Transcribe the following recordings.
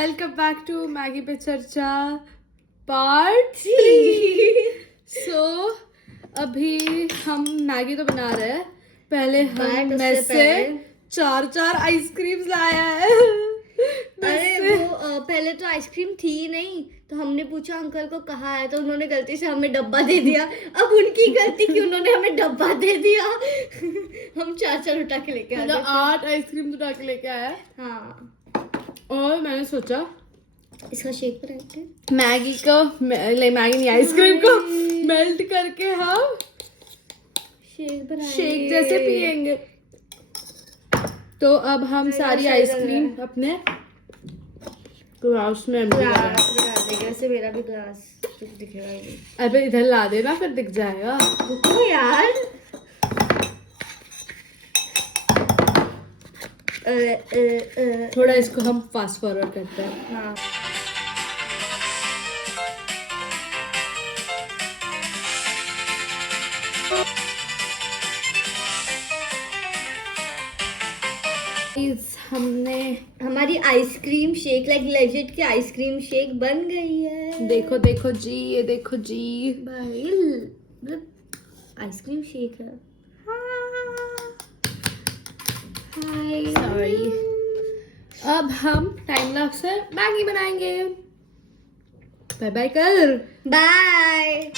Welcome back to Maggi पे चर्चा part 3। सो अभी हम मैगी तो बना रहे हैं। पहले हम मेस से 4 आइसक्रीम्स लाया है। अरे वो पहले तो आइसक्रीम थी नहीं, तो हमने पूछा अंकल को कहाँ है, तो उन्होंने गलती से हमें डब्बा दे दिया। अब उनकी गलती कि उन्होंने हमें डब्बा दे दिया। हम 4 उठा के लेके आए, 8 आइसक्रीम उठा के लेके आया। हाँ, और मैंने सोचा इसका शेक बनाते हैं। मैगी को मैगी नहीं आइसक्रीम को मेल्ट करके हम शेक बनाएंगे, शेक जैसे पियेंगे। तो अब हम सारी आइसक्रीम अपने ग्लास में देंगे। ऐसे मेरा भी ग्लास दिखेगा। अबे इधर ला देना फिर दिख जाएगा। रुको यार, थोड़ा इसको हम फास्ट फॉरवर्ड करते हैं। हाँ। हमने हमारी आइसक्रीम शेक लाइक लेजिट की आइसक्रीम शेक बन गई है। देखो देखो जी, ये देखो जी भाई आइसक्रीम शेक है। Hi sorry. अब हम टाइम लैप्स से मैगी बनाएंगे। बाय बाय कर। Bye.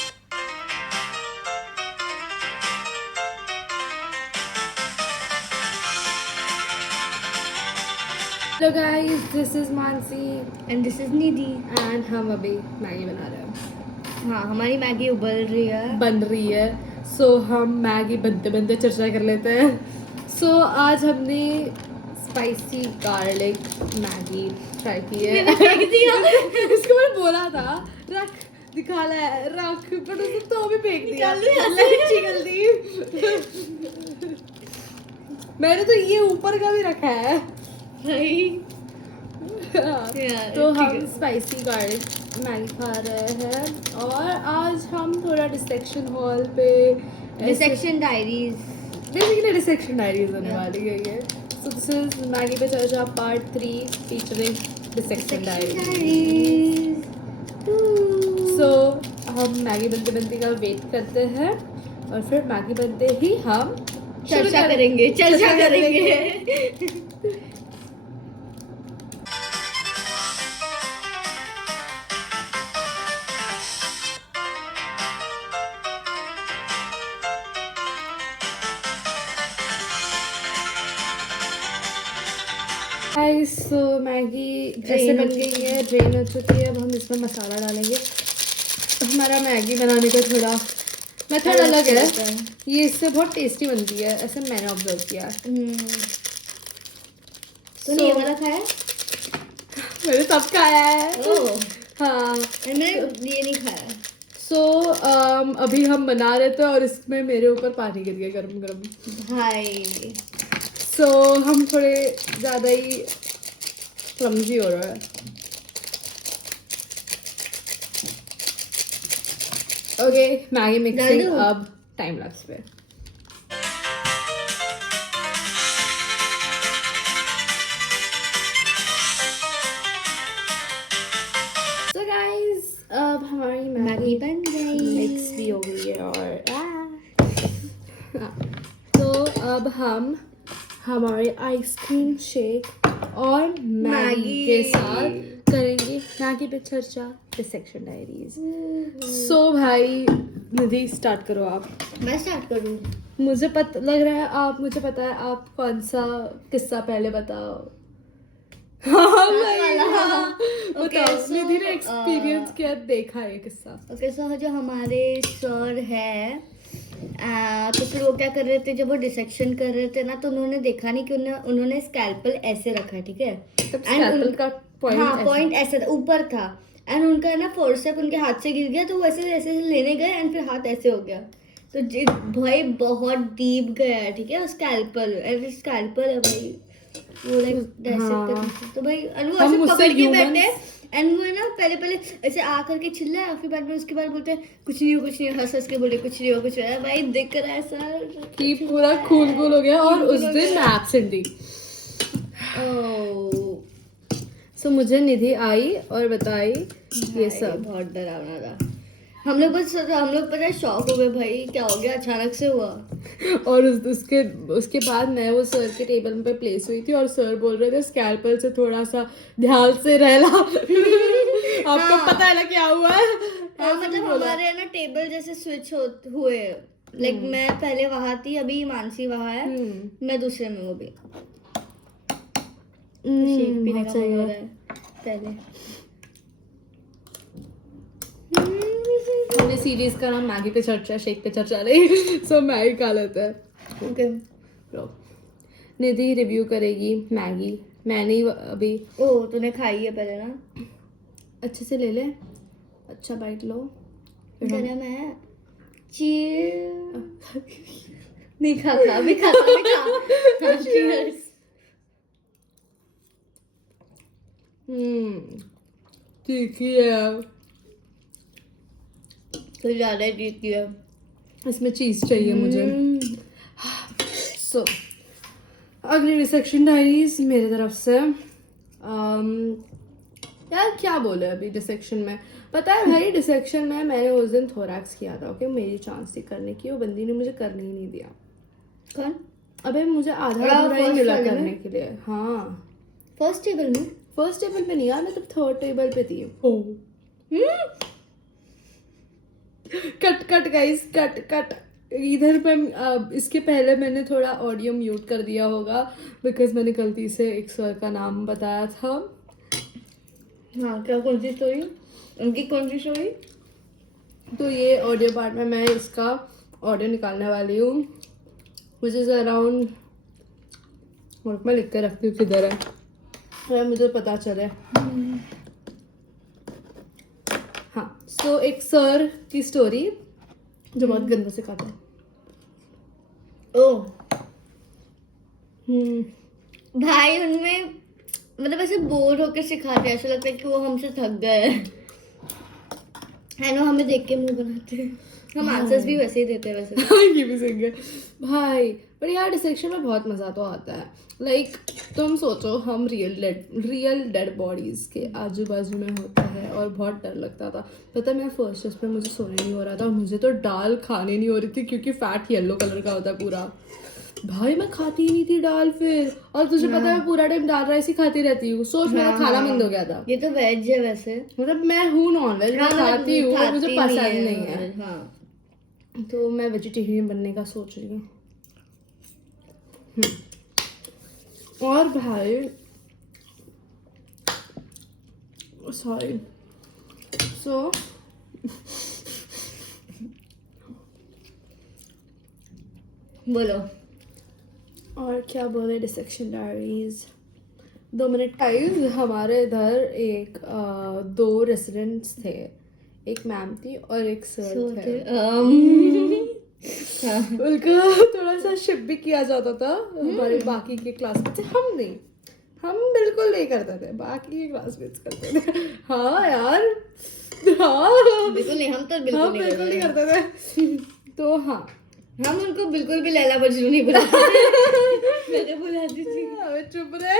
Hello guys, this is Mansi and this is Nidhi. And हम अभी मैगी बना रहे हैं। हाँ, हमारी मैगी उबल रही है, बन रही है। सो हम मैगी बनते बनते चर्चा कर लेते हैं। सो आज हमने स्पाइसी गार्लिक मैगी ट्राई की है। इसको मैंने बोला था रख दिखा ला रख, पर उसने तो भी फेंक दिया। गलती मैंने तो ये ऊपर का भी रखा है। तो हम स्पाइसी गार्लिक मैगी खा रहे हैं। और आज हम थोड़ा डिसेक्शन हॉल पे dissection diaries, basically dissection diaries होने वाली है ये। सो दिस इज मैगी पे चर्चा पार्ट 3 फीचरिंग डिसेक्शन डायरीज। सो हम मैगी बनते बनते का वेट करते हैं और फिर मैगी बनते ही हम चर्चा करेंगे। सो मैगी ऐसे बन गई है, ड्रेन हो चुकी है। अब हम इसमें मसाला डालेंगे। हमारा मैगी बनाने का थोड़ा मेथड अलग है। ये इससे बहुत टेस्टी बनती है, ऐसे मैंने ऑब्जर्व किया। तूने ये वाला खाया? मैंने सब खाया है। हाँ, मैंने ये नहीं खाया। सो अभी हम बना रहे थे और इसमें मेरे ऊपर पानी गिर गया गरम गरम। भाई सो हम थोड़े ज़्यादा ही क्लमजी हो रहा है। ओके, मैगी मिक्सिंग अब टाइम लैप्स पे। So guys, अब हमारी मैगी बन गई, मिक्स भी हो गई है। और तो अब हम हमारे आइसक्रीम शेक और मैगी के साथ करेंगे मैगी पे चर्चा डिसेक्शन डायरीज। सो भाई निधि स्टार्ट करो आप। मैं स्टार्ट करूँ? मुझे पता लग रहा है आप, मुझे पता है आप कौन सा किस्सा पहले बताओ। निधि ने एक्सपीरियंस किया, देखा है किस्सा। ओके, सो जो हमारे सर है, तो फिर वो क्या कर रहे थे, जब वो डिसेक्शन कर रहे थे ना, तो उन्होंने देखा नहीं कि उन्होंने स्कैल्पल ऐसे रखा है, ठीक है। स्कैल्पल का पॉइंट ऐसे था, ऊपर था। एंड उनका ना फोर्सेप उनके हाथ से गिर गया, तो वो ऐसे ऐसे लेने गए एंड फिर हाथ ऐसे हो गया। तो भाई बहुत डीप गया है, ठीक है। स्कैल्पल है भाई, वो लाइक तो भाई वो ऐसे पकड़ के बैठे एंड वो है ना, पहले ऐसे आ करके चिल्ला है, फिर बाद में उसके बाद बोलते हैं कुछ नहीं हो, हंस के बोले कुछ नहीं हो। भाई दिख रहा है सर कि पूरा खून हो गया। और उस दिन मैं एब्सेंट थी। सो मुझे निधि आई और बताई ये सब। बहुत डरावना था। हम लोग पता है शॉक हो गए भाई, क्या हो गया, अचानक से हुआ। और उसके बाद मैं वो सर के टेबल पे प्लेस हुई थी और सर बोल रहे थे स्कैल्पल से थोड़ा सा ध्यान से रहना। आपको पता है ना क्या हुआ है? हाँ, मतलब हमारे है ना टेबल जैसे स्विच हुए, लाइक मैं पहले वहां थी, अभी मानसी वहां है, मैं दूसरे में, वो भी शेक पीने का मन हो रहा है पहले। हमने सीरीज का नाम मैगी पे चर्चा, शेक पे चर्चा नहीं। सो मैगी खा लेते हैं। ओके, निधि रिव्यू करेगी मैगी। मैंने अभी तूने खाई है पहले ना, अच्छे से ले ले, अच्छा बाइट लो, गरम है। चीयर। नहीं खा अभी खा। चीयर्स। ठीक ही है, तो ज्यादा ठीक है, इसमें चीज चाहिए मुझे। सो अगली डिसेक्शन डायरीज मेरे तरफ से। यार क्या बोले अभी डिसेक्शन में, पता है भाई डिसेक्शन में मैंने उस दिन थोरैक्स किया था। ओके, मेरी चांस थी करने की, वो बंदी ने मुझे करने ही नहीं दिया। कौन? अबे मुझे आधा अधूरा ही मिला करने के लिए। हाँ, फर्स्ट टेबल में नहीं यार, मैं तब थर्ड टेबल पे थी। Cut guys, cut. इधर पे इसके पहले मैंने थोड़ा ऑडियो म्यूट कर दिया होगा बिकॉज मैंने गलती से एक सर का नाम बताया था। हाँ, क्या कौन सी स्टोरी, उनकी कौन सी स्टोरी? तो ये ऑडियो पार्ट में मैं इसका ऑडियो निकालने वाली हूँ, विच इज़ अराउंड, मैं लिख के रखती हूँ किधर है, तो मुझे पता चले। हाँ, सो एक सर की स्टोरी जो बहुत गंदा सिखाता है। भाई उनमें मतलब ऐसे बोर होकर सिखाते हैं, ऐसा लगता है कि वो हमसे थक गए है ना, हमें देख के मुंह बनाते हैं। हम आंसर्स भी वैसे ही देते हैं वैसे। ये भी सही है भाई, पर यार डिसेक्शन में बहुत मजा तो आता है। लाइक तुम सोचो, हम रियल डेड बॉडीज के आजू बाजू में होते हैं और बहुत डर लगता था। पता है मैं फर्स्ट डे पे मुझे सोने नहीं हो रहा था और मुझे तो दाल खाने नहीं हो रही थी क्योंकि फैट येलो कलर का होता है पूरा। भाई मैं खाती ही नहीं थी दाल फिर, और तुझे पता है मैं पूरा टाइम दाल राइस ही खाती रहती हूँ। सोच, मेरा खाना बंद हो गया था। ये तो वेज है वैसे, मतलब मैं हूँ नॉन वेज, मैं खाती हूँ, मुझे पसंद नहीं है। हाँ, तो मैं वेजिटेरियन बनने का सोच रही हूँ। और भाई सॉरी, सो बोलो। और क्या बोले डिसेक्शन डायरीज। 2 मिनट टाइम, हमारे इधर एक 2 रेसिडेंट्स थे, एक मैम थी और एक सर थे। उनका थोड़ा सा शिप भी किया जाता था हमारे बाकी के क्लासमेट से। हम बिल्कुल नहीं करते थे, बाकी के क्लासमेट्स करते थे। हाँ यार, हाँ बिल्कुल नहीं, हम तो बिल्कुल नहीं करते थे। तो हाँ, हम उनको बिल्कुल भी लैला मजनू नहीं बुलाते। मैंने बुलाती थी। अबे चुप रहे,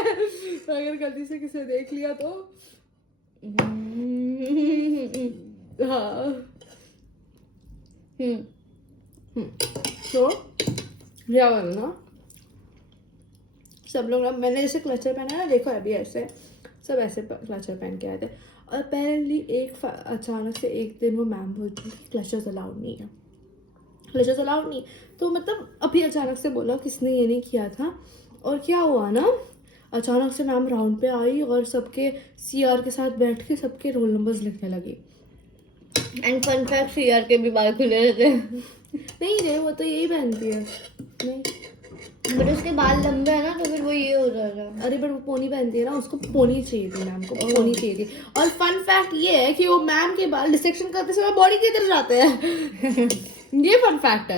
अगर गलती से किसी ने देख लिया तो। हाँ। तो क्या बोला ना, सब लोग, मैंने जैसे क्लचर पहना है, देखो अभी ऐसे सब ऐसे क्लचर पहन के आए थे। और अपेरेंटली अचानक से एक दिन वो मैम बोलती है क्लचर्स अलाउड नहीं है, क्लचर्स अलाउड नहीं। तो मतलब अभी अचानक से बोला किसने ये नहीं किया था। और क्या हुआ ना, अचानक से मैम राउंड पे आई और सबके सीआर के साथ बैठ के सबके रोल नंबर्स लिखने लगी। एंड फन फैक्ट, सीआर के भी बाल खुले रहते हैं। नहीं रे, वो तो यही पहनती है। नहीं, बट उसके बाल लंबे है ना, तो फिर वो ये हो जाएगा। अरे बट वो पोनी पहनती है ना, उसको पोनी चाहिए थी, मैम को पोनी चाहिए थी। और फन फैक्ट ये है कि वो मैम के बाल डिसेक्शन करते समय बॉडी की तरफ जाते हैं। ये फन फैक्ट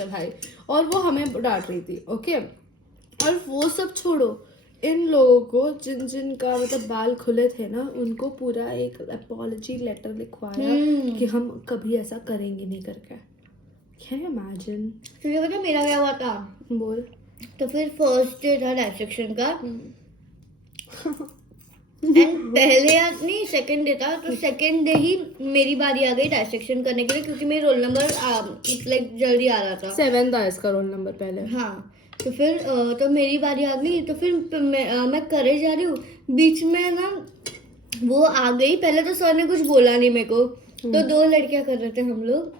है भाई। और वो हमें डांट रही थी। ओके, और वो सब छोड़ो, इन लोगों को जिनका मतलब बाल खुले थे ना, उनको पूरा एक अपॉलजी लेटर लिखवाया कि हम कभी ऐसा करेंगे नहीं करके। Can you imagine? तुझे पता मेरा क्या हुआ था? बोल। तो फिर फर्स्ट डे था डायसेक्शन का, एंड पहले नहीं सेकंड डे था, तो सेकंड डे ही मेरी बारी आ गई डायसेक्शन करने के लिए, क्योंकि मेरा रोल नंबर लाइक जल्दी आ रहा था। 7 था इसका रोल नंबर पहले। हाँ, तो फिर तो मेरी बारी आ गई, तो फिर मैं करे जा रही हूँ, बीच में ना वो आ गई। पहले तो सर ने कुछ बोला नहीं मेरे को, तो 2 लड़कियां कर रहे थे हम लोग,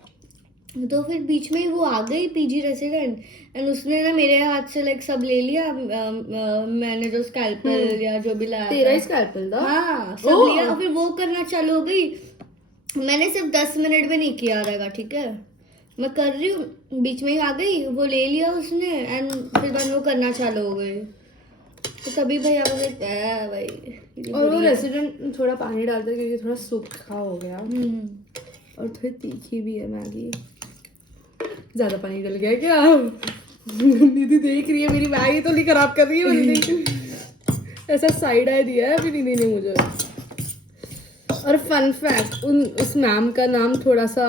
तो फिर बीच में ही वो आ गई पीजी रेसिडेंट, एंड उसने ना मेरे हाथ से लाइक सब ले लिया। मैंने जो स्कैल्पल या जो भी लाया तेरा था, ही स्कैल्पल था? हाँ सब ओह। लिया, और फिर वो करना चालू हो गई। मैंने सिर्फ 10 मिनट में नहीं किया रहेगा, ठीक है, मैं कर रही हूँ, बीच में ही आ गई, वो ले लिया उसने, एंड फिर बाद में वो करना चालू हो गई। तो तभी भैया बोले भाई ये और वो बुरी है। रेसिडेंट थोड़ा पानी डालते हैं क्योंकि थोड़ा सूखा हो गया, और थोड़ी तीखी भी है मैगी। ज्यादा पानी डल गया क्या? दीदी देख रही है मेरी मैगी तो नहीं खराब कर रही है मेरी। ऐसा साइड आई दिया है अभी दीदी ने मुझे। और फन फैक्ट, उस मैम का नाम थोड़ा सा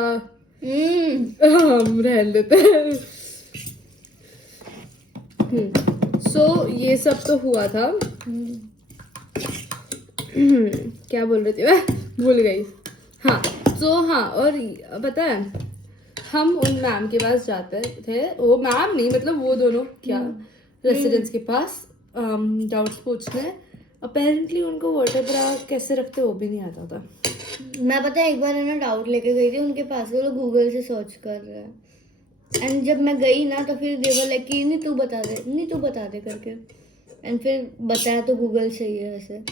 हम रहने देते हैं। सो ये सब तो हुआ था। क्या बोल रही थी मैं, भूल गई। हाँ, तो हाँ, और पता है हम उन मैम के पास जाते थे, वो मैम नहीं मतलब वो दोनों क्या रेसिडेंट्स के पास डाउट्स पूछने। अपेरेंटली उनको वाटर ब्रा कैसे रखते वो भी नहीं आता था। मैं पता है एक बार है ना डाउट लेके गई थी उनके पास, वो लोग गूगल से सर्च कर रहे हैं, एंड जब मैं गई ना तो फिर देवर लाइक कि नहीं तू बता दे, नहीं तू बता दे करके, एंड फिर बताया तो गूगल सही है वैसे।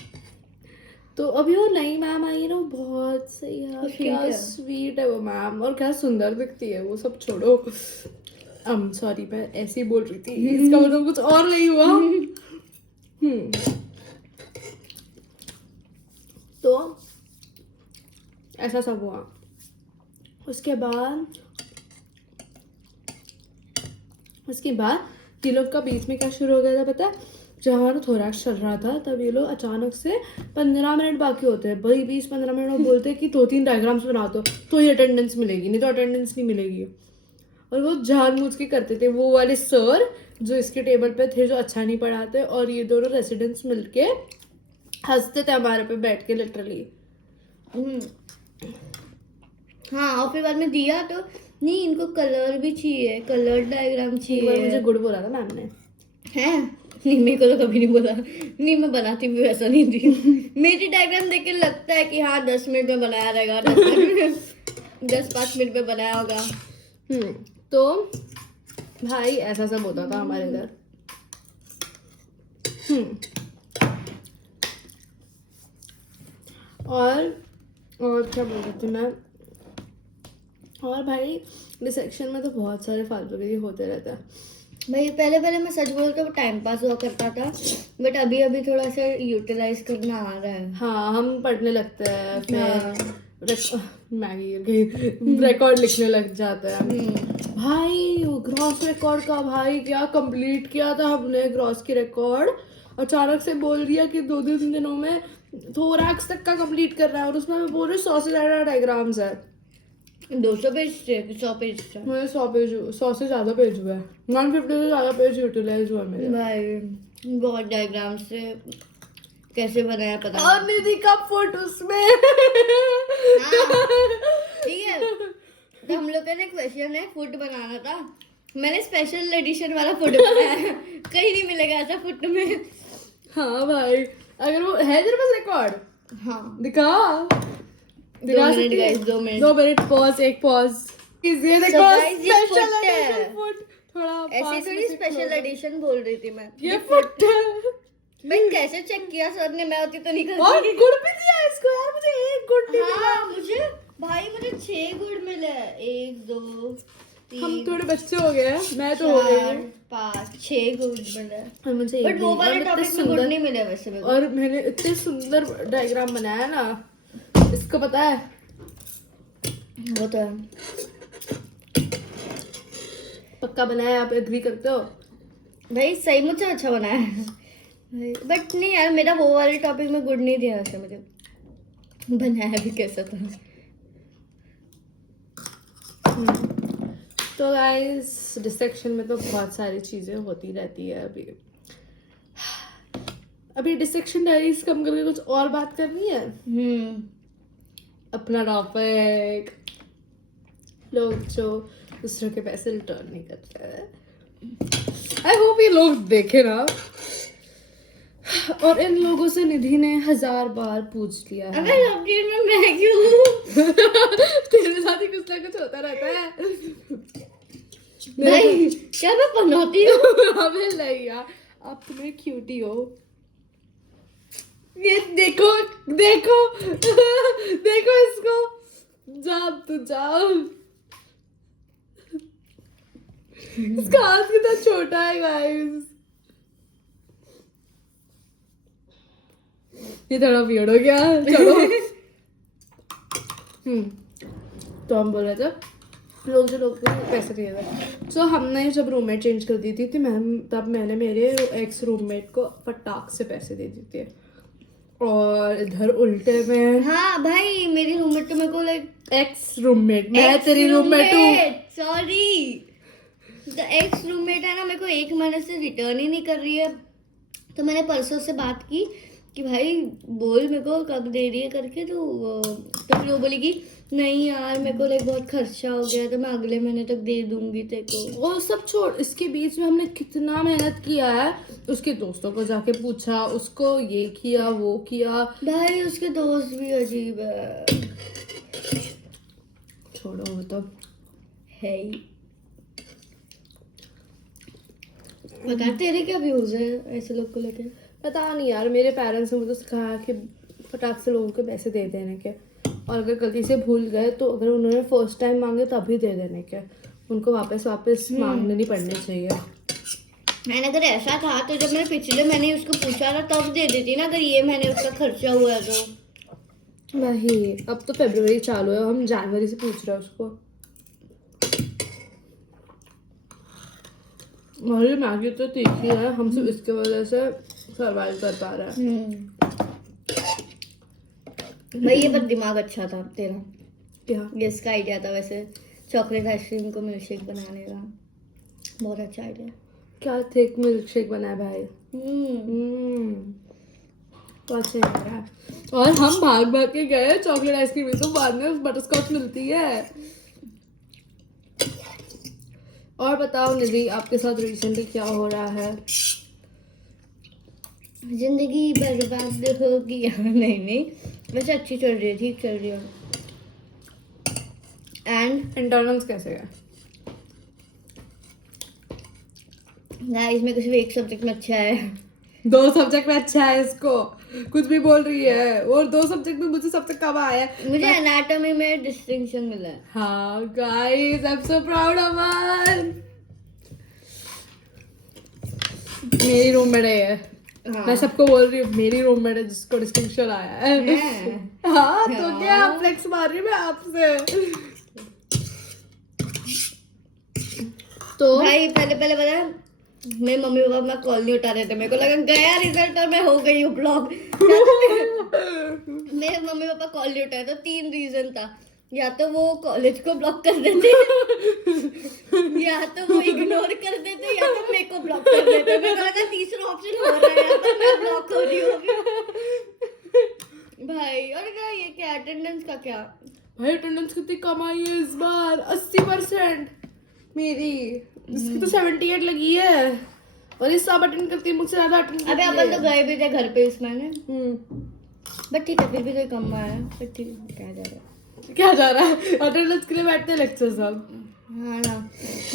तो अभी वो नई मैम आई है ना, वो बहुत सही है, Sweet क्या है। स्वीट है वो मैम, और क्या सुंदर दिखती है। वो सब छोड़ो, सॉरी मैं ऐसे ही बोल रही थी, इसका मतलब कुछ और नहीं हुआ। तो ऐसा सब हुआ। उसके बाद ये लोग का बीच में क्या शुरू हो गया था पता है? जहाँ थोरैक्स चल रहा था तब ये लोग अचानक से 15 मिनट बाकी होते हैं भाई, 20-15 मिनट में बोलते हैं कि 2-3 डायग्राम्स बना दो तो ही अटेंडेंस मिलेगी, नहीं तो अटेंडेंस नहीं मिलेगी। और वो जानबूझ के करते थे, वो वाले सर जो इसके टेबल पे थे, जो अच्छा नहीं पढ़ाते, और ये दोनों रेसिडेंट्स मिलके हंसते थे हमारे पे बैठ के लिटरली। हाँ, और फिर बाद में दिया तो नहीं, इनको कलर भी चाहिए, कलर डायग्राम मुझे चाहिए गुड बोला था मैम ने। है। नहीं, मेरे को तो कभी नहीं बोला, नहीं मैं बनाती भी वैसा नहीं थी। मेरी डायग्राम देख के लगता है कि हाँ 10 मिनट में बनाया रहेगा, 10-5 मिनट में बनाया होगा। तो भाई ऐसा सब होता था हमारे इधर। और क्या बोल रही थी मैं, और भाई डिसेक्शन में तो बहुत सारे फालतू के होते रहते हैं भाई। पहले मैं सच बोलूं तो टाइम पास हुआ करता था, बट अभी थोड़ा सा यूटिलाइज करना आ रहा है। हाँ, हम पढ़ने लगते हैं, हाँ। फिर मैगी रिकॉर्ड लिखने लग जाते हैं। भाई ग्रॉस रिकॉर्ड का भाई क्या कंप्लीट किया था हमने, ग्रॉस की रिकॉर्ड अचानक से बोल दिया कि 2-3 दिनों में थोरैक्स तक का कंप्लीट कर रहा है, और उसमें बोल रहे 100 से ज़्यादा डायग्राम्स है। 200 पेज थे, 100 पेज थे। मेरे 100 से ज़्यादा पेज हुआ है, 150 से ज़्यादा पेज यूटिलाइज हुआ मेरे। भाई बहुत डायग्राम से कैसे बनाया पता और निधि का फोटो उसमें। ठीक है, तो हम लोग का ना क्वेश्चन है फुट बनाना था, मैंने स्पेशल एडिशन वाला फुट बनाया है। कहीं नहीं मिलेगा ऐसा फुट में। हाँ भाई, अगर वो है तेरे पास रिकॉर्ड, हाँ दिखा 2 minute guys, 2 minute. 2 minute pause, एक पॉज। ये देखो guys, ये स्पेशल फुट है। एडिशन फुट, थोड़ा ऐसी पास थोड़ी में से स्पेशल close। एडिशन बोल रही थी मैं। ये फुट है। भाई कैसे चेक किया सर ने, मैं होती तो नहीं और करती। गुड़ भी दिया इसको यार, मुझे 1 गुड़ नहीं मिला। हाँ मुझे 6 गुड़ मिले, 1 2 3 हम थोड़े बच्चे हो गए हैं, मैं तो हो गई 4 हूँ। 5 6 गुड मिले, और मुझे बट वो वाले टॉपिक में गुड नहीं मिले वैसे मेरे को। और मैंने इतने सुंदर डायग्राम बनाया ना, इसको पता है। वो तो है, पक्का बनाया, आप एग्री करते हो? भाई सही मुझसे अच्छा बनाया है, बट नहीं यार मेरा वो वाले टॉपिक में गुड नहीं दिया वैसे मुझे, बनाया भी कैसा था। तो गाइस डिसेक्शन में तो बहुत सारी चीज़ें होती रहती है अभी। अभी डिसेक्शन डायरीज कम करके कुछ और बात करनी है। अपना टॉपिक, लोग जो दूसरों के पैसे रिटर्न नहीं करते हैं। आई होप ये लोग देखे ना। और इन लोगों से निधि ने 1000 बार पूछ लिया है। अबे सब्जी में मैं क्यों? तेरे साथ ही कुछ ना कुछ होता रहता है। भाई क्या मैं पनौती हूँ? अबे नहीं यार, आप तुम्हें क्यूटी हो। ये देखो देखो देखो इसको, जा तू जा। इसका हाथ कितना छोटा है गाइस। ये थोड़ा वियर्ड हो गया। चलो तो हम बोल रहे थे लोग जो लोग को पैसे दिए थे। सो हमने जब रूममेट चेंज कर दी थी तब मैंने मेरे एक्स रूममेट को फटाक से पैसे दे दिए थे। और इधर उल्टे में हाँ भाई मेरी रूममेट तो मेरे को लाइक एक्स रूममेट, मैं तेरी रूममेट हूँ। सॉरी, द एक्स रूममेट है ना, मेरे को 1 महीने से रिटर्न ही नहीं कर रही है। तो मैंने परसों से बात की कि भाई बोल मेरे को कब दे रही है करके। तो फिर वो बोली कि नहीं यार मेरे को लाइक बहुत खर्चा हो गया, तो मैं अगले महीने तक दे दूंगी तेरे को। और सब छोड़, इसके बीच में हमने कितना मेहनत किया है। उसके दोस्तों को जाके पूछा, उसको ये किया वो किया। भाई उसके दोस्त भी अजीब है। छोड़ो वो तो है ही। बता तेरे क्या व्यूज है ऐसे लोग को लेके? पता नहीं यार, मेरे पेरेंट्स ने मुझे सिखाया कि फटाक से लोगों को पैसे दे देने के, और अगर गलती से भूल गए तो अगर उन्होंने फर्स्ट टाइम मांगे तभी दे देने के, उनको वापस मांगने नहीं पड़ने चाहिए। मैंने अगर ऐसा था तो जब मैंने पिछले महीने उसको पूछा था तब दे देती ना, अगर ये महीने उसका खर्चा हुआ है तो। वही, अब तो फरवरी चालू है, हम जनवरी से पूछ रहे हैं उसको। और ये मैगी तो तीखी है, हम सिर्फ इसके वजह से सर्वाइव कर पा रहे हैं। भाई ये पर दिमाग अच्छा था तेरा, क्या ये इसका आइडिया था वैसे, चॉकलेट आइसक्रीम को मिल्कशेक बनाने का। बहुत अच्छा आइडिया। क्या थिक मिल्क शेक बना है भाई। तो अच्छा लग रहा है। और हम भाग भाग के गए चॉकलेट आइसक्रीम, तो बाद में बटर स्कॉच मिलती है। और बताओ निधि, आपके साथ रिसेंटली क्या हो रहा है? जिंदगी बर्बाद होगी। नहीं वैसे अच्छी चल रही है, ठीक चल रही है। एंड इंटरनल्स कैसे गए? गाइस मेरे को सिर्फ एक सब्जेक्ट में अच्छा है। 2 सब्जेक्ट में अच्छा है इसको, कुछ भी बोल रही है। और 2 सब्जेक्ट में मुझे सबसे कम आया है। मुझे एनाटॉमी में डिस्टिंक्शन मिला है। हाँ guys, I am so proud of us. मेरी रूममेट है। हाँ। मैं सबको बोल रही हूँ मेरी रूममेट है जिसको डिस्टिंक्शन आया है। हाँ तो हाँ। क्या फ्लेक्स मार रही हूँ मैं आपसे। तो भाई पहले पता है मेरे मम्मी पापा अपना कॉल नहीं उठा रहे थे, मेरे को लगा गया रिजल्ट और मैं हो गई हूँ ब्लॉक। मेरे मम्मी पापा कॉल नहीं उठाए तो 3 रीजन था, या तो वो कॉलेज को ब्लॉक कर देते, या तो वो इग्नोर कर देते, या तो मेरे को ब्लॉक कर देते। मेरे को लगा तीसरा ऑप्शन हो रहा है, या तो मैं ब्लॉक हो रही होगी। भाई और क्या ये क्या अटेंडेंस का क्या? भाई अटेंडेंस कितनी कम आई है इस बार, 80% मेरी। इसकी तो 78 लगी है, और ये सब अटेंड करती है, मुझसे ज्यादा अटेंड करती अबे है। अपन तो गए भी थे घर पे इस महीने, बट ठीक है फिर भी कोई कम आया। बट ठीक है, क्या जा रहा है अटेंडेंस के लिए बैठते हैं लेक्चर सब। हाँ ना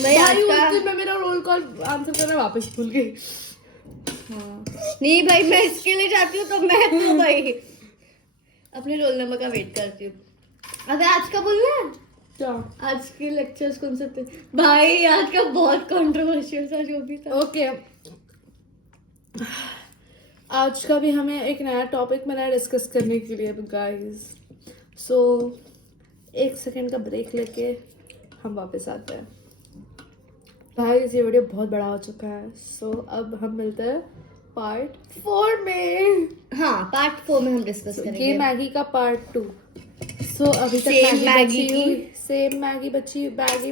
भाई आज भाई उस का। दिन मैं मेरा रोल कॉल आंसर करना वापस भूल गई। हाँ नहीं भाई मैं इसके लिए जाती हूँ, तो मैं तो भाई अपने रोल नंबर का वेट करती हूँ। अबे आज का बोलना है क्या? आज के लेक्चर्स कौन से थे भाई? आज का बहुत कंट्रोवर्शियल था जो भी था। ओके आज का भी हमें एक नया टॉपिक मिला डिस्कस करने के लिए गाइस। सो 1 सेकेंड का ब्रेक लेके हम वापस आते हैं। भाई ये वीडियो बहुत बड़ा हो चुका है, सो अब हम मिलते हैं पार्ट 4 में। हाँ पार्ट 4 में हम डिस्कस ये करेंगे मैगी का पार्ट 2। सो अभी तक Same मैगी मैगी की। सेम मैगी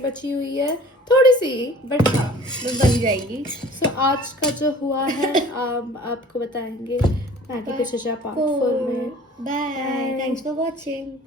बची हुई है थोड़ी सी, बट हाँ बन जाएगी। सो आज का जो हुआ है आपको बताएंगे मैगी पे चचा पार्ट 4 में Bye. Thanks for watching.